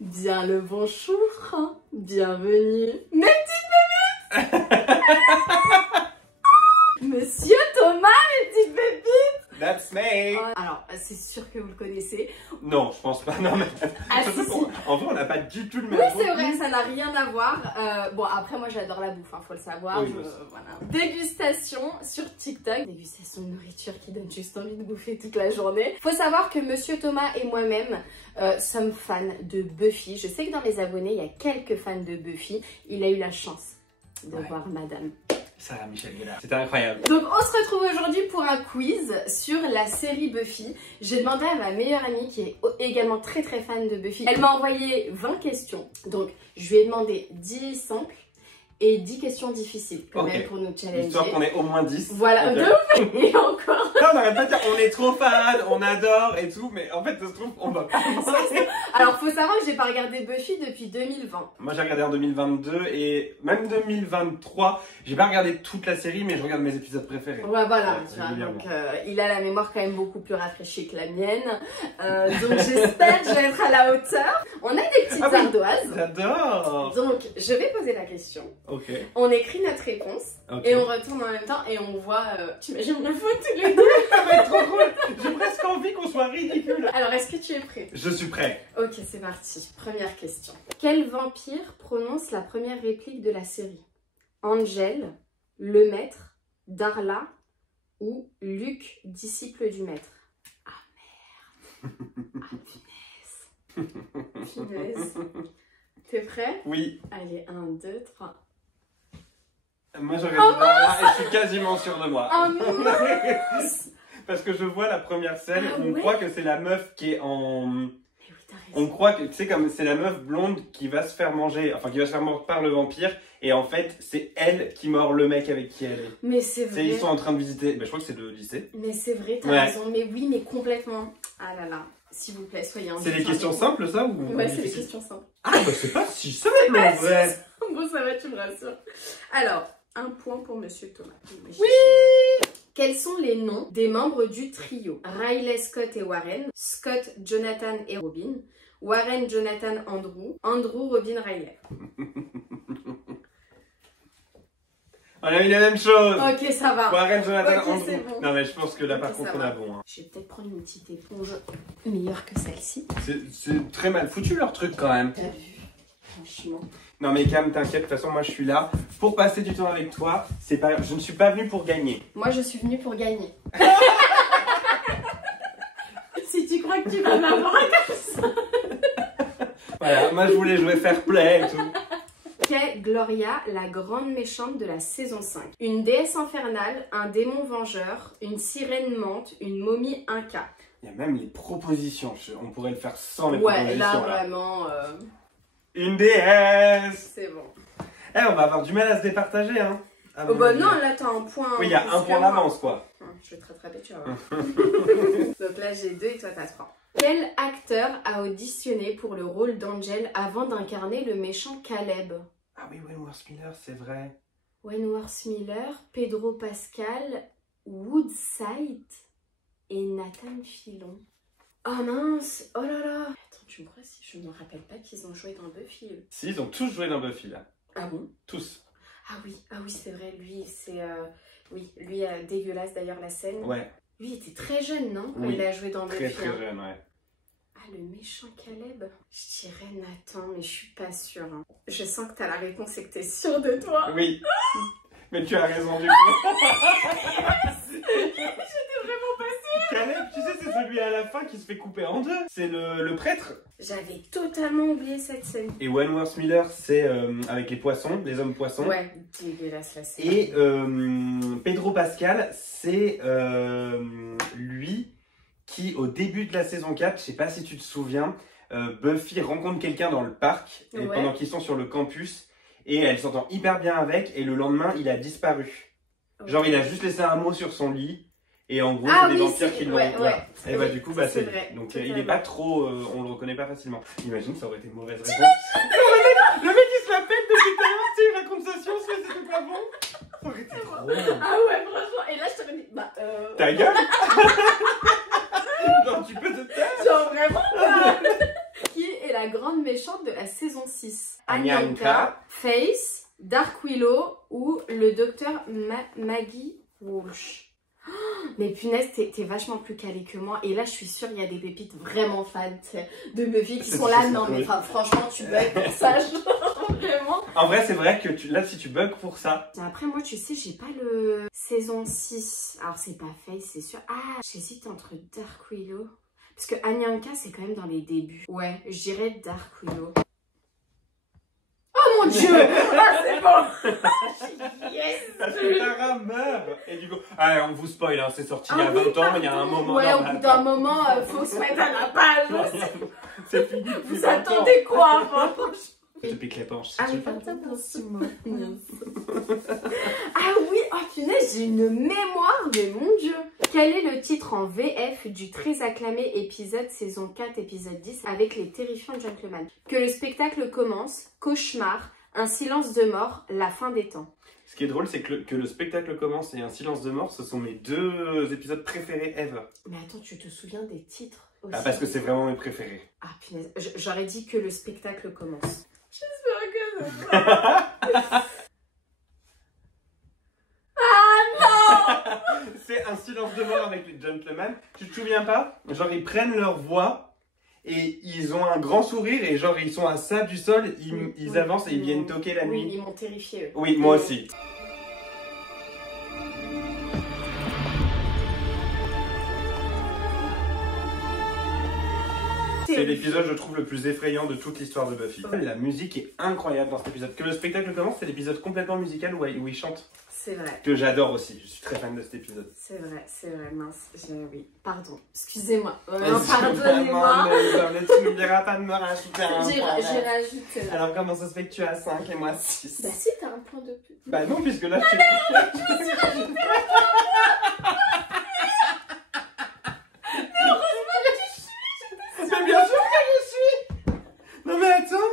Bien le bonjour, bienvenue. Mes petites pépites. Monsieur Thomas, mes petites pépites. That's me. Alors, c'est sûr que vous le connaissez. Non, je pense pas. Non, mais Ah, si, si. en vrai, on n'a pas du tout le même. Oui, c'est vrai, ça n'a rien à voir. Bon, après, moi, j'adore la bouffe, hein, faut le savoir. Oui, Voilà. Dégustation sur TikTok. Dégustation de nourriture qui donne juste envie de bouffer toute la journée. Faut savoir que Monsieur Thomas et moi-même sommes fans de Buffy. Je sais que dans les abonnés, il y a quelques fans de Buffy. Il a eu la chance de voir Madame. Sarah Michelle Gellar. C'était incroyable. Donc on se retrouve aujourd'hui pour un quiz sur la série Buffy. J'ai demandé à ma meilleure amie qui est également très fan de Buffy. Elle m'a envoyé 20 questions. Donc je lui ai demandé 10 simples et 10 questions difficiles quand même pour nous challenger. Histoire qu'on ait au moins 10. Voilà, Okay. Et encore. Non, on n'arrête pas de dire on est trop fan, on adore et tout, mais en fait ça se trouve on va pas. Alors faut savoir que j'ai pas regardé Buffy depuis 2020. Moi j'ai regardé en 2022 et même 2023. J'ai pas regardé toute la série, mais je regarde mes épisodes préférés. Ouais, voilà, tu vois, donc il a la mémoire quand même beaucoup plus rafraîchie que la mienne. Donc j'espère que je vais être à la hauteur. On a des petites ardoises. J'adore. Donc je vais poser la question. Ok. On écrit notre réponse et on retourne en même temps et on voit. T'imagines le foot tous les deux. Ça va être trop cool. J'ai presque envie qu'on soit ridicule. Alors est-ce que tu es prêt? Je suis prêt. Ok, c'est parti. Première question. Quel vampire prononce la première réplique de la série? Angel, le maître, Darla ou Luc, disciple du maître? Ah merde. Ah punaise. Punaise. T'es prêt? Oui. Allez, 1, 2, 3. Moi je regarde Darla et je suis quasiment sûre de moi. Oh mince. Parce que je vois la première scène, on ouais. croit que c'est la meuf qui est en... Mais oui, t'as raison. On croit que, tu sais, comme c'est la meuf blonde qui va se faire manger, enfin qui va se faire mordre par le vampire, et en fait c'est elle qui mord le mec avec qui elle est. Mais c'est vrai. Ils sont en train de visiter, je crois que c'est le lycée. Mais c'est vrai, t'as raison. Mais oui, mais complètement. Ah là là, s'il vous plaît, soyez C'est des questions simples ça ou... Ouais, c'est des questions simples. Ah bah c'est pas si simple en vrai. Bon, ça va, tu me rassures. Alors, un point pour Monsieur Thomas. Oui. Quels sont les noms des membres du trio? Riley, Scott et Warren, Scott, Jonathan et Robin, Warren, Jonathan, Andrew, Andrew, Robin, Riley. On a mis la même chose. Ok, ça va. Warren, Jonathan, Ok, c'est Andrew. bon. Non mais je pense que là par Ok, contre ça on va. a bon. Hein. Je vais peut-être prendre une petite éponge meilleure que celle-ci. C'est très mal foutu leur truc quand même. T'as vu? Franchement. Non mais Cam, t'inquiète, de toute façon moi je suis là pour passer du temps avec toi. C'est pas, je ne suis pas venu pour gagner. Moi, je suis venue pour gagner. Si tu crois que tu vas m'avoir comme ça. Voilà, moi je voulais jouer fair play et tout. Qu'est Gloria, la grande méchante de la saison 5? Une déesse infernale, un démon vengeur, une sirène menthe, une momie inca. Il y a même les propositions, on pourrait le faire sans les Ouais, propositions. là là. vraiment, Une déesse. c'est bon. Eh, on va avoir du mal à se départager, hein. Oh bah non, là t'as un point. Oui, il y a un point d'avance, quoi. Je vais te rattraper, tu vas voir. Donc là j'ai 2 et toi t'as 3. Quel acteur a auditionné pour le rôle d'Angel avant d'incarner le méchant Caleb? Ah oui, Wentworth Miller, c'est vrai. Wentworth Miller, Pedro Pascal, Woodside et Nathan Fillion. Oh mince, oh là là. Attends, tu me crois si je me rappelle pas qu'ils ont joué dans Buffy? Si, ils ont tous joué dans Buffy, là. Ah bon? Tous. Ah oui, c'est vrai, lui, c'est... Oui, lui, dégueulasse d'ailleurs la scène. Ouais. Lui était très jeune, non? Quand Oui, il a joué dans Buffy. très jeune, ouais. Ah, le méchant Caleb? Je dirais Nathan, mais je suis pas sûre. Hein. Je sens que t'as la réponse et que t'es sûre de toi. Oui. Mais tu as raison, du coup. J'étais vraiment pas sûre. Caleb, tu sais, c'est celui à la fin qui se fait couper en deux. C'est le prêtre. J'avais totalement oublié cette scène. Et Wentworth Miller, c'est avec les poissons, les hommes poissons. Ouais, dégueulasse la scène. Et Pedro Pascal, c'est lui qui, au début de la saison 4, je sais pas si tu te souviens, Buffy rencontre quelqu'un dans le parc et pendant qu'ils sont sur le campus et elle s'entend hyper bien avec et le lendemain, il a disparu. Okay. Genre, il a juste laissé un mot sur son lit. Et en gros, c'est des vampires qui l'ont... Et bah du coup, bah, c'est vrai. Donc il est pas trop... on le reconnaît pas facilement. Imagine, ça aurait été une mauvaise réponse. Le mec, il se la pète depuis tout à l'heure, tu sais, il raconte sa science, mais c'était pas bon. Ça aurait été trop bon. Ah ouais, franchement. Et là, je t'aurais dit, bah Ta gueule. Genre, tu peux te taire. Genre, vraiment pas. Qui est la la grande méchante de la saison 6? Anyanka, Face, Dark Willow ou le docteur Maggie Walsh? Mais punaise, t'es vachement plus calé que moi. Et là, je suis sûre, il y a des pépites vraiment fans de Buffy qui sont là. Non, mais franchement, tu bugs pour ça, vraiment. En vrai, c'est vrai que là, si tu bugs pour ça. Après, moi, tu sais, j'ai pas le saison 6. Alors, c'est pas Face, c'est sûr. Ah, j'hésite entre Dark Willow. Parce que Anyanka, c'est quand même dans les débuts. Ouais, je dirais Dark Willow. Oh mon dieu! Ah, c'est bon! Yes! Parce que Tara meurt! Et du coup, allez, on vous spoil, hein, c'est sorti il y a 20 ans, il y a un moment. Ouais, au bout d'un moment, faut se mettre à la page. C'est fini. Vous attendez quoi, moi? Je te pique les planches. Si Ah, tu mais veux. pardon, ah oui, oh punaise, j'ai une mémoire, mais mon dieu! Quel est le titre en VF du très acclamé épisode saison 4, épisode 10 avec les terrifiants gentlemen? Que le spectacle commence, cauchemar, un silence de mort, la fin des temps. Ce qui est drôle, c'est que le spectacle commence et un silence de mort, ce sont mes 2 épisodes préférés ever. Mais attends, tu te souviens des titres aussi? Ah, parce que c'est vraiment mes préférés. Ah punaise, j'aurais dit que le spectacle commence. J'espère que c'est C'est un silence de mort avec les gentlemen. Tu te souviens pas? Genre, ils prennent leur voix et ils ont un grand sourire et genre, ils sont à ça du sol, ils avancent et ils viennent toquer la nuit. Oui, ils m'ont terrifié. Oui, moi aussi. C'est l'épisode, je trouve, le plus effrayant de toute l'histoire de Buffy. La musique est incroyable dans cet épisode. Que le spectacle commence, c'est l'épisode complètement musical où il chante. C'est vrai. Que j'adore aussi. Je suis très fan de cet épisode. C'est vrai, mince. Oui, pardon. Excusez-moi. Pardonnez-moi. Tu n'oublieras pas de me rajouter un point. J'ai rajouté. Alors, comment ça se fait que tu as 5 et moi 6? Bah si, t'as un point de plus. Bah non, puisque là, tu... Je me suis rajouté un point. Mais heureusement que tu suis. Mais bien sûr que je suis. Non mais attends.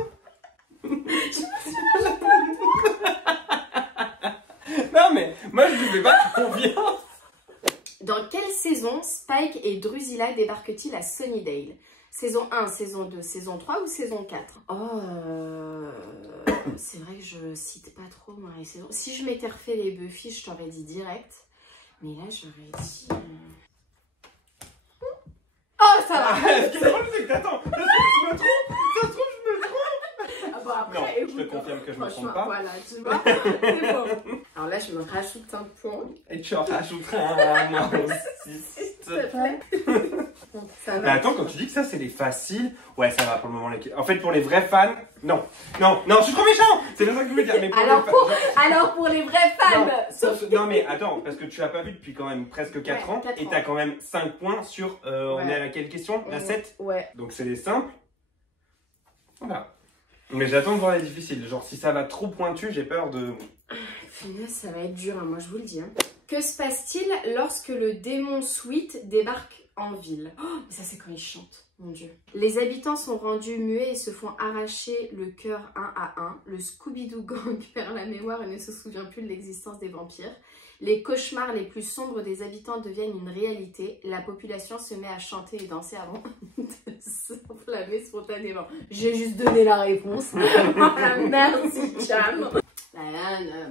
Je me suis rajouté un point. Non mais moi je lui fais pas confiance. Dans quelle saison Spike et Drusilla débarquent-ils à Sunnydale? Saison 1, saison 2, saison 3 ou saison 4? C'est vrai que je cite pas trop moi les saisons. Si je m'étais refait les Buffy, je t'aurais dit direct. Mais là, j'aurais dit... Oh, ça va. Ce qui est drôle, c'est que attends, ça se trouve, je me trompe. Ah bon, après, Non, écoute, je te confirme que je me trompe pas. Voilà, tu vois, c'est bon. Alors là, je me rajoute un point. Et tu en rajouteras un moi aussi, s'il te plaît. Bon, ça va. Mais attends, quand tu dis que ça, c'est les faciles, ouais, ça va pour le moment. En fait, pour les vrais fans, non. Non, je suis trop méchant. C'est pas ça que je voulais dire. Mais alors pour les vrais fans. Non, mais attends, parce que tu as pas vu depuis quand même presque 4 ans. 4 et ans. t'as quand même 5 points sur... On est à laquelle question? La 7? Ouais. Donc c'est les simples. Voilà. Mais j'attends de voir les difficiles. Genre, si ça va trop pointu, j'ai peur de... Finalement, ça va être dur, hein, moi je vous le dis. Hein. Que se passe-t-il lorsque le démon Sweet débarque en ville? Oh, mais ça, c'est quand il chante, mon Dieu. Les habitants sont rendus muets et se font arracher le cœur un à un. Le Scooby-Doo Gang perd la mémoire et ne se souvient plus de l'existence des vampires. Les cauchemars les plus sombres des habitants deviennent une réalité. La population se met à chanter et danser avant de s'enflammer spontanément. J'ai juste donné la réponse. Voilà, merci, Cham.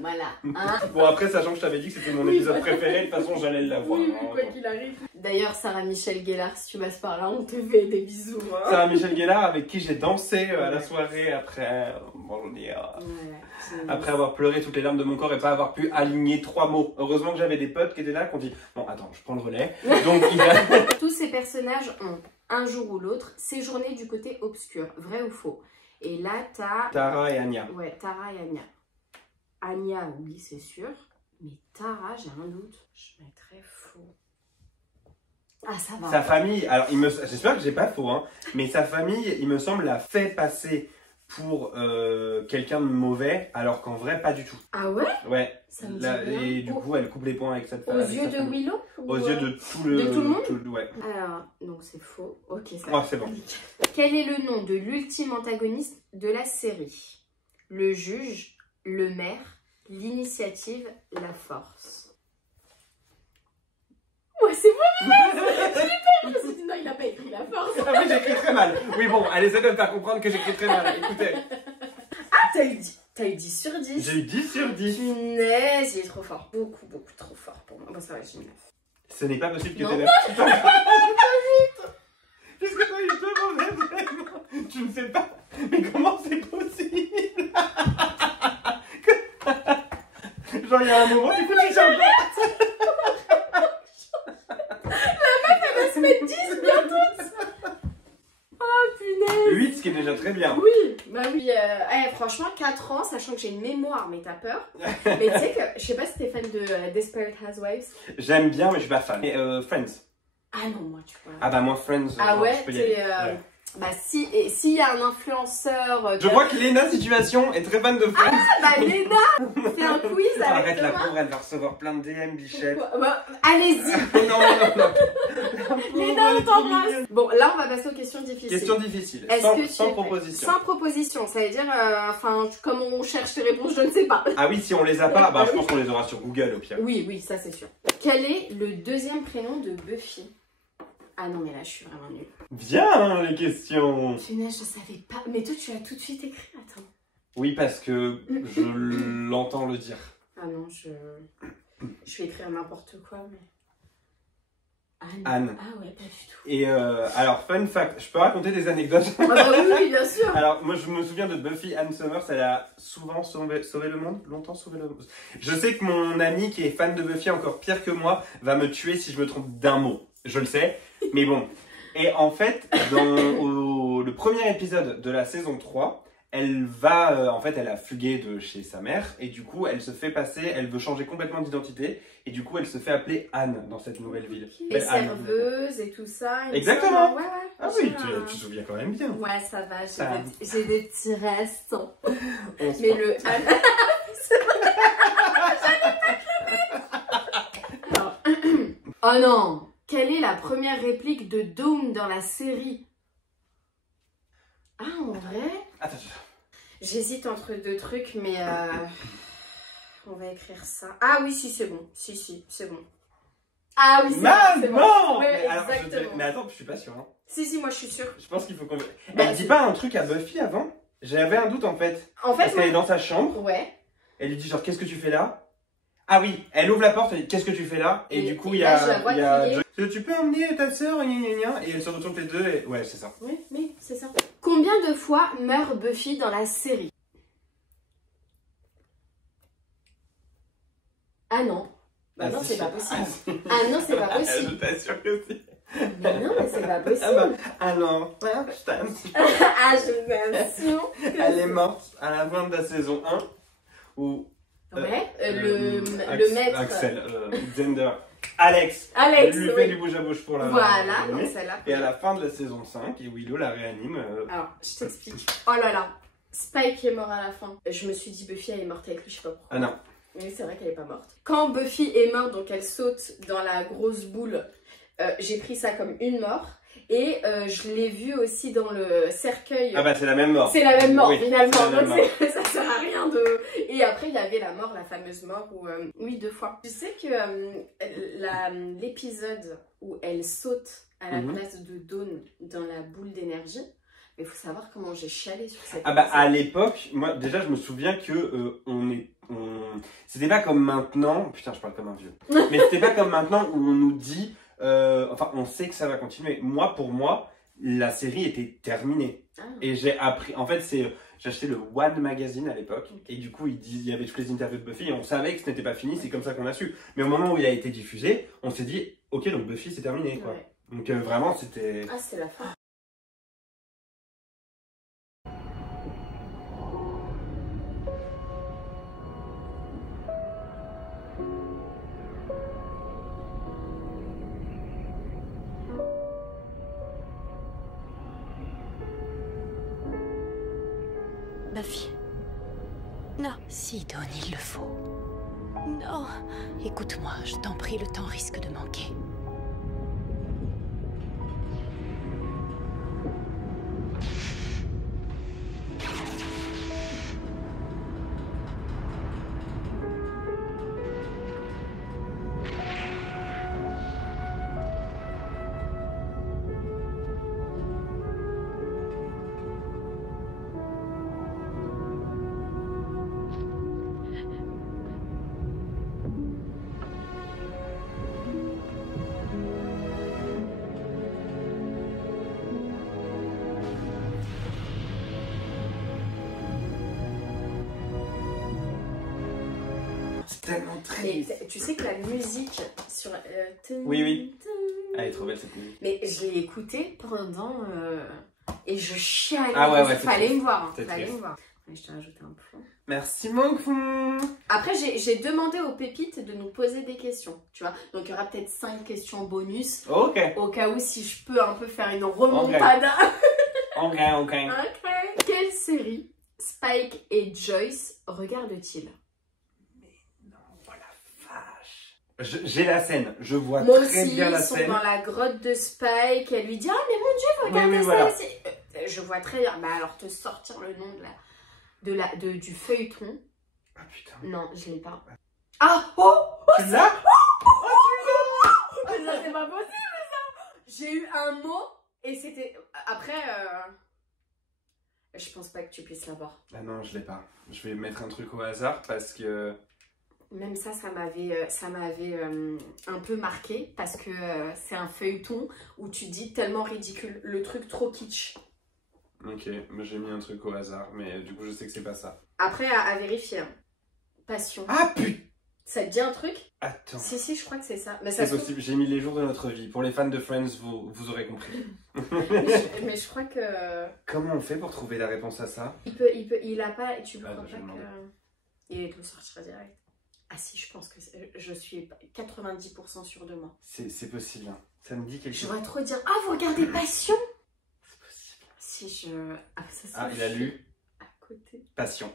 Voilà. Hein. Bon, après, sachant que je t'avais dit que c'était mon épisode préféré, de toute façon, j'allais l'avoir. Oui, mais quoi qu'il arrive. D'ailleurs, Sarah Michel Gellar, si tu passes par là, on te fait des bisous. Hein. Sarah Michel Gellar, avec qui j'ai dansé à la soirée après... après avoir pleuré toutes les larmes de mon corps et pas avoir pu aligner 3 mots. Heureusement que j'avais des potes qui étaient là, qui ont dit « Bon, attends, je prends le relais. » Donc, Tous ces personnages ont, un jour ou l'autre, séjourné du côté obscur. Vrai ou faux? Et là, t'as... Tara et Anya. Ouais, Tara et Anya. Anya, oui, c'est sûr. Mais Tara, j'ai un doute. Je mettrais faux. Ah, ça va. Sa famille, alors j'espère que j'ai pas faux, hein, mais sa famille, il me semble, l'a fait passer pour quelqu'un de mauvais, alors qu'en vrai, pas du tout. Ah ouais? Ouais. Ça me dit rien. Et du coup, elle coupe les points avec cette Aux yeux de Willow? Aux yeux de tout le... De tout le monde? ouais. Alors, donc c'est faux. Ok, ça Oh, c'est bon. Quel est le nom de l'ultime antagoniste de la série? Le juge, le maire, l'initiative, la force. Ouais, c'est bon, j'ai pas Je me suis dit, non, il a pas écrit la force. Ah oui, j'écris très mal. Oui, bon, elle essaie de me faire comprendre que j'écris très mal. Écoutez. Ah, t'as eu 10 sur 10. J'ai eu 10 sur 10. Punaise, il est trop fort. Beaucoup, beaucoup trop fort pour moi. Bon, ça va, j'ai une 9. Ce n'est pas possible que Non. t'aies 9. Puisque t'as eu 2 mauvaises raisons. Tu ne sais pas. Mais comment c'est possible? Genre, il y a un moment, du coup, tu changes. Elle va se mettre 10 bientôt. Oh, punaise. 8, ce qui est déjà très bien. Oui, bah oui. Franchement, 4 ans, sachant que j'ai une mémoire, mais t'as peur. Mais tu sais que, je sais pas si t'es fan de Desperate Housewives. J'aime bien, mais je suis pas fan. Et Friends. Ah non, moi, tu vois. Ah bah, moi, Friends. Ah je ouais, peux y aller. ouais. Bah s'il y a un influenceur... Je vois que Léna Situation est très fan de Friends. Ah bah Léna, c'est un quiz avec Arrête, la Thomas. pauvre, elle va recevoir plein de DM, Bichette. Bah, allez-y. Non. Léna, on t'embrasse. Bon, là, on va passer aux questions difficiles. Question difficile, Est-ce sans que proposition. Sans proposition, ça veut dire, comme on cherche les réponses, je ne sais pas. Ah oui, si on les a pas, bah je pense qu'on les aura sur Google au pire. Oui, ça c'est sûr. Quel est le deuxième prénom de Buffy? Ah non, mais là, je suis vraiment nulle. Bien, les questions. Punaise, je savais pas. Mais toi, tu as tout de suite écrit, attends. Oui, parce que je l'entends le dire. Ah non, je vais écrire n'importe quoi, mais... Anne. Ah ouais, pas du tout. Et alors, fun fact, je peux raconter des anecdotes. Ah bah oui, bien sûr. Alors, moi, je me souviens de Buffy Ann Summers, elle a souvent sauvé le monde, longtemps sauvé le monde. Je sais que mon ami qui est fan de Buffy, encore pire que moi, va me tuer si je me trompe d'un mot. Je le sais, mais bon. Et en fait, dans le premier épisode de la saison 3, elle va, en fait, elle a fugué de chez sa mère, et du coup, elle se fait passer, elle veut changer complètement d'identité, et du coup, elle se fait appeler Anne dans cette nouvelle ville. Les serveuses et tout ça. Exactement. Ouais. Ah oui, tu te souviens quand même bien. Ouais, ça va, j'ai des petits restes. Mais Mais le Anne... Oh non! Quelle est la première réplique de Dawn dans la série? Ah, en vrai? Attends. J'hésite entre deux trucs, mais on va écrire ça. Ah oui, si, c'est bon. Si, c'est bon. Ah oui, c'est bon. Ouais, exactement. Mais attends, je suis pas sûr. Hein. Si, moi je suis sûre. Je pense qu'il faut qu'on... Elle dit pas un truc à Buffy avant? J'avais un doute en fait. Parce qu'elle est dans sa chambre. Ouais. Elle lui dit genre, qu'est-ce que tu fais là? Ah oui, elle ouvre la porte, elle dit qu'est-ce que tu fais là? Et du coup, il y a tu peux emmener ta soeur, et elles se retournent les deux, et ouais, c'est ça. Oui, c'est ça. Combien de fois meurt Buffy dans la série? Ah non. Bah non, c'est pas possible. Ah non, c'est pas possible. Je t'assure que si. Mais non, mais c'est pas possible. Ah non, je t'assure. Ah, je t'assure. Elle est morte à la fin de la saison 1, où... Ouais, le maître... Axel, Xander, Alex lui fait du bouge à bouche pour la... Voilà, donc celle-là. Et à la fin de la saison 5, et Willow la réanime. Alors, je t'explique. Oh là là, Spike est mort à la fin. Je me suis dit Buffy elle est morte avec lui, je sais pas pourquoi. Ah non. Oui, c'est vrai qu'elle est pas morte. Quand Buffy est morte, donc elle saute dans la grosse boule, j'ai pris ça comme une mort. Et je l'ai vu aussi dans le cercueil. Ah bah c'est la même mort. C'est la même mort finalement. Donc ça sert à rien de... Et après il y avait la mort, la fameuse mort où... Oui, 2 fois. Tu sais que l'épisode où elle saute à la place de Dawn dans la boule d'énergie, mais il faut savoir comment j'ai chialé sur cette... Ah bah à l'époque, moi déjà je me souviens que c'était pas comme maintenant... Putain, je parle comme un vieux. Mais c'était pas comme maintenant où on nous dit... enfin, on sait que ça va continuer. Pour moi, la série était terminée. Ah. Et j'ai appris... En fait, j'ai acheté le One Magazine à l'époque. Okay. Et du coup, il y avait toutes les interviews de Buffy. Et on savait que ce n'était pas fini. C'est comme ça qu'on a su. Mais au moment où il a été diffusé, on s'est dit, ok, donc Buffy, c'est terminé. Quoi. Ouais. Donc vraiment, c'était... Ah, c'est la fin. Buffy. Non. Si, Dawn, il le faut. Non. Écoute-moi, je t'en prie, le temps risque de manquer. tellement Et triste. tu sais que la musique sur... Oui. Elle est trop belle cette musique. Mais je l'ai écoutée pendant... Et je chialais. Ah ouais, Il fallait me voir. C'est Fallait triste. me voir. Ouais, je t'ai rajouté un plan. Merci mon fond. Après, j'ai demandé aux pépites de nous poser des questions, tu vois. Donc, il y aura peut-être 5 questions bonus. Ok. Au cas où, si je peux un peu faire une remontada. Ok. Ok. Quelle série Spike et Joyce regardent-ils? Non, oh la vache. J'ai la scène, je vois Moi très aussi, bien la ils sont scène. dans la grotte de Spike. Elle lui dit, ah mais mon Dieu, regardez Oui, ça. voilà. Je vois très bien. Bah alors, te sortir le nom du feuilleton. Ah putain. Non, je l'ai pas. Ah, oh, Tu l'as? mais ça c'est pas possible ça. J'ai eu un mot et c'était... Après, je pense pas que tu puisses l'avoir. Ah non, je l'ai pas. Je vais mettre un truc au hasard parce que... Même ça m'avait un peu marqué parce que c'est un feuilleton où tu dis tellement ridicule, le truc trop kitsch. Ok, mais j'ai mis un truc au hasard, mais du coup je sais que c'est pas ça. Après, à vérifier. Hein. Passion. Ah putain. Ça te dit un truc? Attends. Si, je crois que c'est ça. Mais ça C'est se trouve- possible, j'ai mis les jours de notre vie. Pour les fans de Friends, vous aurez compris. mais je crois que... Comment on fait pour trouver la réponse à ça? Il a pas... Tu Ah, crois je pas vais demander. que... Il te le sortira direct. Ah si, je pense que je suis 90% sûre de moi. C'est possible, hein. Ça me dit quelque Je chose. voudrais trop dire, ah vous regardez Passion? C'est possible. Si je... Ah, ça, Ah, il a lu à côté. Passion.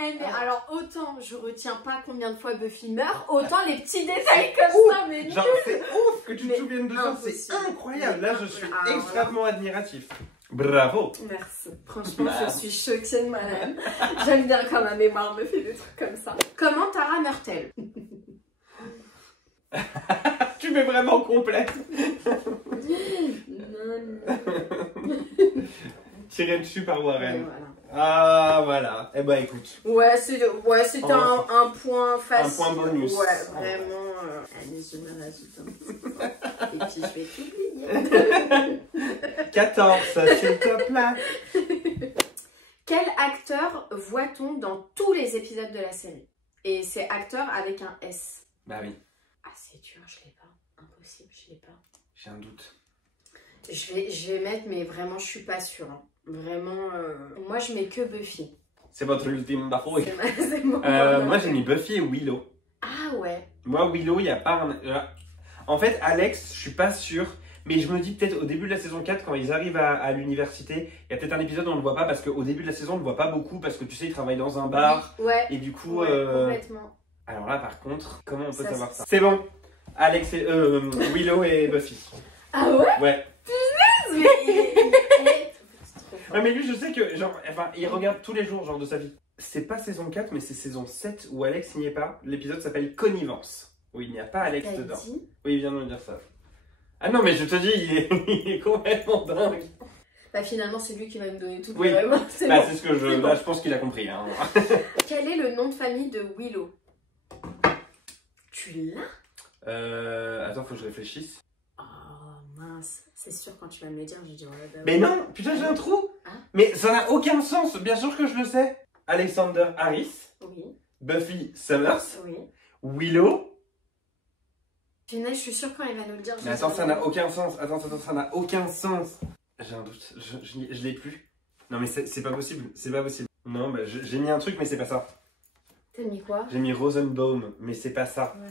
Eh mais alors autant je retiens pas combien de fois Buffy meurt, autant les petits détails comme ça, mais Genre, c'est ouf que tu te Mais souviennes de ça, impossible. c'est incroyable. Là, je suis Ah, extrêmement admiratif. Bravo. merci. Franchement, je suis choquée de moi-même. J'aime bien quand ma mémoire me fait des trucs comme ça. Comment Tara meurt-elle? Tu m'es vraiment complète. Tiré dessus par Warren. Voilà. Ah, voilà. Eh ben, écoute. Ouais, c'était un point facile. Un point bonus. Ouais, vraiment. Allez, je me rajoute un petit peu. Et puis, je vais t'oublier. 14, s'il te plaît. Quel acteur voit-on dans tous les épisodes de la série? Et c'est acteur avec un S. Bah oui, Ah, c'est dur, je l'ai pas. Impossible, je l'ai pas. j'ai un doute. Je vais mettre, mais vraiment, je suis pas sûre. Hein. Vraiment, moi, je mets que Buffy. C'est votre ultime bafouille. C'est mon Moi, j'ai mis Buffy et Willow. Ah ouais. Moi, Willow, il n'y a pas un... En fait, Alex, je suis pas sûr. Mais je me dis peut-être au début de la saison 4, quand ils arrivent à l'université, il y a peut-être un épisode où on ne le voit pas parce qu'au début de la saison, on ne le voit pas beaucoup parce que tu sais, il travaille dans un bar. Ouais. Et du coup... Ouais, complètement. Alors là, par contre, comment on peut Ça, savoir ça? C'est bon. Alex et... Willow et Buffy. Ah ouais? Ouais. Mais Non mais lui, je sais que, genre, enfin, il regarde tous les jours, genre, de sa vie. C'est pas saison 4, mais c'est saison 7 où Alex n'y est pas. L'épisode s'appelle Connivence, où il n'y a pas Alex T'as dedans. dit? Oui, il vient de me dire ça. Ah non, mais je te dis, il est complètement dingue. Bah finalement, c'est lui qui va me donner toutes Oui. les réponses. C'est Bah, bon. c'est ce que je... C'est bon. Là, je pense qu'il a compris. Hein. Quel est le nom de famille de Willow? Tu l'as? Attends, faut que je réfléchisse. Oh mince, c'est sûr quand tu vas me le dire, je dis ouais bah Mais non, putain, j'ai un trou. Hein? Mais ça n'a aucun sens, bien sûr que je le sais. Alexander Harris, oui, Buffy Summers, oui. Willow. Punaise, je suis sûre quand il va nous le dire. je Mais vais attends, dire ça non. n'a aucun sens. Attends, ça n'a aucun sens. J'ai un doute, je l'ai plus. Non mais c'est pas possible, c'est pas possible. Non, bah, j'ai mis un truc, mais c'est pas ça. T'as mis quoi? J'ai mis Rosenbaum, mais c'est pas ça. Ouais.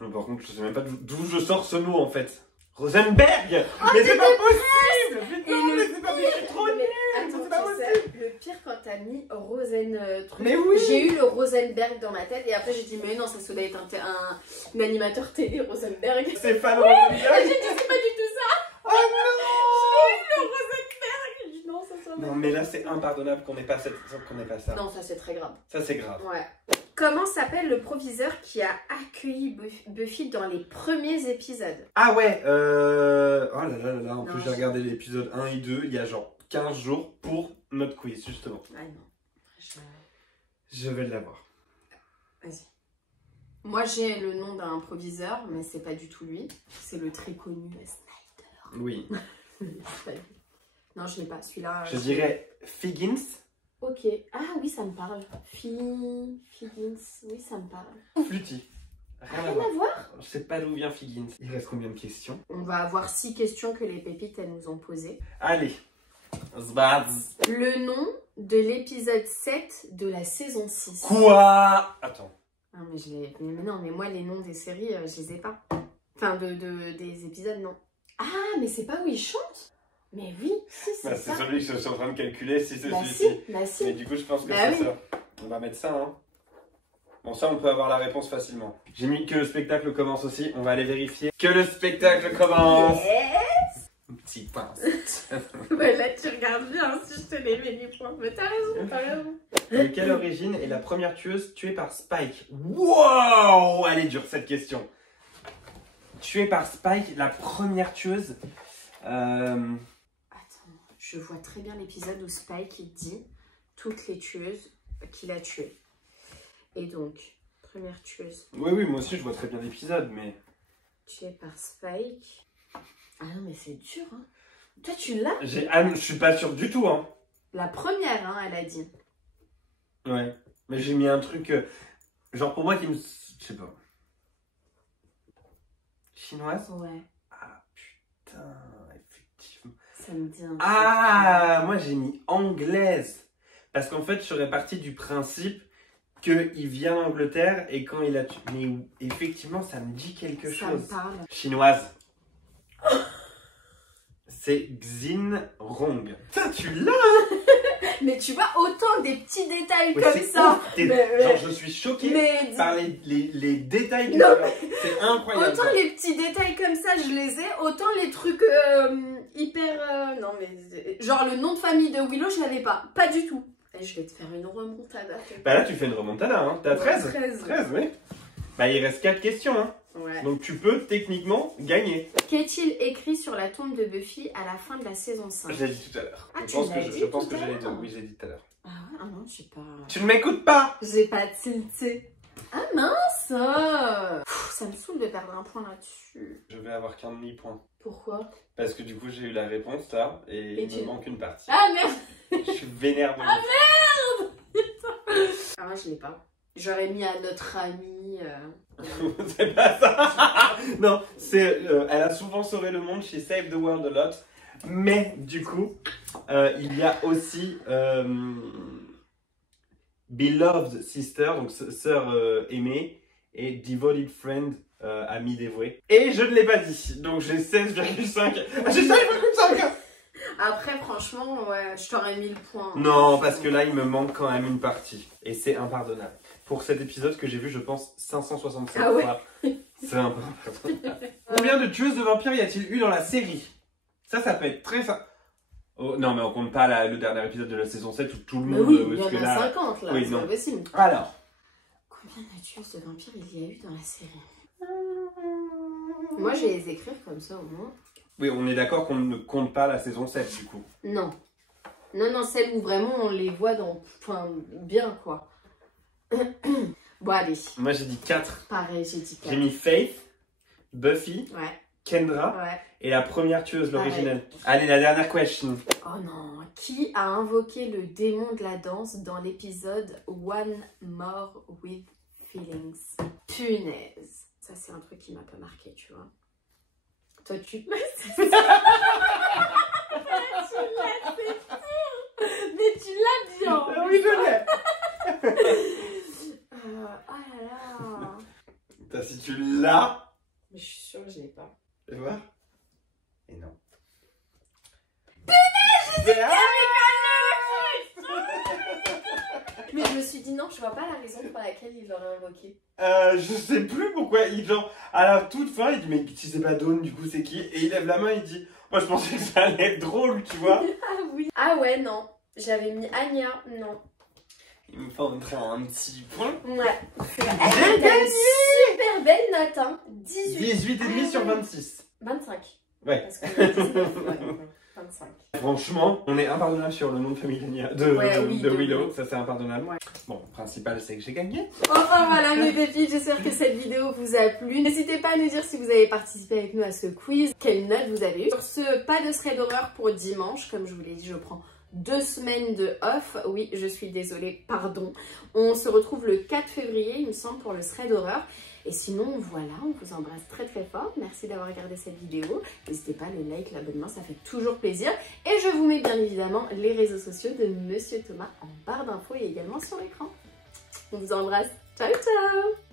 Mais par contre, je sais même pas d'où je sors ce mot en fait. Rosenberg. Oh, mais c'est pas possible. Putain, Et mais le c'est pas pire, possible, trop mais nul. attends, C'est pas tu sais, possible. le pire quand t'as mis Rosen truc, Mais oui. j'ai eu le Rosenberg dans ma tête et après j'ai dit mais non, ça doit être un animateur télé Rosenberg. C'est pas Et Rosenberg. j'ai dit c'est pas du tout ça. Oh non. Le Rosenberg. J'ai dit non, ça Non mais là c'est impardonnable qu'on n'ait pas ça. Non, ça c'est très grave. Ça c'est grave. Ouais. Comment s'appelle le proviseur qui a accueilli Buffy dans les premiers épisodes? Ah ouais, oh là là là là, en Non, plus j'ai regardé l'épisode 1 et 2 il y a genre 15 jours pour notre quiz justement. Ah non. Je vais l'avoir. Vas-y. Moi j'ai le nom d'un proviseur, mais c'est pas du tout lui. C'est le très connu Snyder. Oui. Non, je l'ai pas. Celui-là. Je dirais Figgins, Ok. Ah oui, ça me parle. Figgins, oui, ça me parle. Fluty. Rien à voir. Je sais pas d'où vient Figgins. Il reste combien de questions? On va avoir 6 questions que les pépites, elles nous ont posées. Allez. Zbaz. Le nom de l'épisode 7 de la saison 6. Quoi? Attends. Ah, mais non, mais moi, les noms des séries, je les ai pas. Enfin, des épisodes, non. Ah, mais c'est pas où ils chantent? Mais oui, si, c'est Bah, ça. c'est celui que je suis en train de calculer si c'est Bah celui-ci. si, bah si. Mais du coup, je pense que Bah c'est oui. ça. On va mettre ça, hein. Bon, ça, on peut avoir la réponse facilement. J'ai mis que le spectacle commence aussi. On va aller vérifier que le spectacle commence. Yes. Petit pince. Ouais, là, tu regardes bien si je te les mets les points. Mais t'as raison, t'as raison. De quelle origine est la première tueuse tuée par Spike? Wow! Elle est dure, cette question. Tuée par Spike, la première tueuse. Attends, je vois très bien l'épisode où Spike il dit toutes les tueuses qu'il a tuées. Et donc, première tueuse Oui, moi aussi, je vois très bien l'épisode, mais... tuée par Spike. Ah non, mais c'est dur, hein. Toi, tu l'as? je suis pas sûr du tout, hein. La première, hein, elle a dit. Ouais. Mais j'ai mis un truc... genre, pour moi, qui me... Je sais pas. Chinoise? Ouais, Ah, putain, effectivement. ça me dit un truc. Ah, moi, j'ai mis anglaise. Parce qu'en fait, je serais parti du principe qu'il vient d'Angleterre et quand il a... Mais effectivement, ça me dit quelque Ça chose. me parle. Chinoise. C'est Xin Rong. Putain, tu l'as! Mais tu vois, autant des petits détails Ouais, comme c'est ça. ouf. Mais- Genre, je suis choqué Mais par les détails que Non, tu as. C'est incroyable. autant les petits détails comme ça, je les ai, autant les trucs hyper... Non mais... Genre le nom de famille de Willow, je l'avais pas. Pas du tout. Et je vais te faire une remontada. Bah là, tu fais une remontada, hein. T'as 13? 13. 13, oui. Bah, il reste 4 questions, hein. Ouais. Donc, tu peux techniquement gagner. Qu'est-il écrit sur la tombe de Buffy à la fin de la saison 5? J'ai dit tout à l'heure. Ah, je tu pense l'as que dit je pense tout que à j'ai les deux. l'heure. Oui, j'ai dit tout à l'heure. Ah ouais, ah non, j'ai pas... Tu ne m'écoutes pas! J'ai pas tilté. Ah mince. Ça me saoule de perdre un point là-dessus. Je vais avoir qu'un demi-point. Pourquoi? Parce que du coup, j'ai eu la réponse là et il me manque une partie. Ah merde. Je suis vénère de Ah merde. Ah moi je l'ai pas. J'aurais mis à notre ami... C'est pas ça. Non, c'est elle a souvent sauvé le monde chez Save the World a Lot. Mais du coup, il y a aussi Beloved Sister, donc sœur aimée, et Devoted Friend, ami dévoué. Et je ne l'ai pas dit, donc j'ai 16,5. Ah, j'ai 16,5. Après franchement, ouais, je t'aurais mis le point. Non, parce que là, il me manque quand même une partie. Et c'est impardonnable. Pour cet épisode que j'ai vu, je pense, 567 Ah ouais. fois. C'est impardonnable. Combien de tueuses de vampires y a-t-il eu dans la série? Ça peut être très... Oh, non, mais on compte pas le dernier épisode de la saison 7 où tout le Mais monde... oui, il y parce en que a là... 50 là, Oui, c'est non. pas possible. Alors, Combien de tueuses de vampires il y a eu dans la série? Moi je vais les écrire comme ça au moins. oui, on est d'accord qu'on ne compte pas la saison 7 du coup. Non. Non, celle où vraiment on les voit dans... Enfin, bien quoi. Bon allez. Moi, j'ai dit 4. Pareil, j'ai dit 4. J'ai mis Faith, Buffy, Ouais, Kendra ouais. et la première tueuse, Pareil. l'originelle. Allez, la dernière question. Oh non. Qui a invoqué le démon de la danse dans l'épisode One More with Feelings? Punaise. Ça, c'est un truc qui m'a pas marqué, tu vois. Toi, tu... tu l'as, c'est sûr. Mais tu l'as bien. Ah oui, je l'ai. Oh là là. Putain, si tu l'as, Mais je suis sûre que je l'ai pas. tu vois. Et non. Mais je me suis dit non, je vois pas la raison pour laquelle il l'aurait invoqué. Je sais plus pourquoi il genre à la toute fin il dit mais si c'est pas Dawn du coup c'est qui, et il lève la main il dit moi je pensais que ça allait être drôle tu vois. Ah oui. Ah ouais non, j'avais mis Anya, non. Il me faudrait un petit point. Ouais. Elle a gagné. Super belle note hein. 18,5 sur 26. 25. Ouais. Parce qu'on a 19, ouais, 25. Franchement, on est impardonnable sur le nom de famille de de Willow, ça c'est impardonnable. Ouais. Bon, le principal c'est que j'ai gagné. Enfin voilà mes pépites, j'espère que cette vidéo vous a plu. N'hésitez pas à nous dire si vous avez participé avec nous à ce quiz, quelle note vous avez eu. Sur ce, pas de thread d'horreur pour dimanche, comme je vous l'ai dit, je prends 2 semaines de off. Oui, je suis désolée, pardon. On se retrouve le 4 février, il me semble, pour le thread d'horreur. Et sinon, voilà, on vous embrasse très très fort. Merci d'avoir regardé cette vidéo. N'hésitez pas, le like, l'abonnement, ça fait toujours plaisir. Et je vous mets bien évidemment les réseaux sociaux de Monsieur Thomas en barre d'infos et également sur l'écran. On vous embrasse. Ciao, ciao!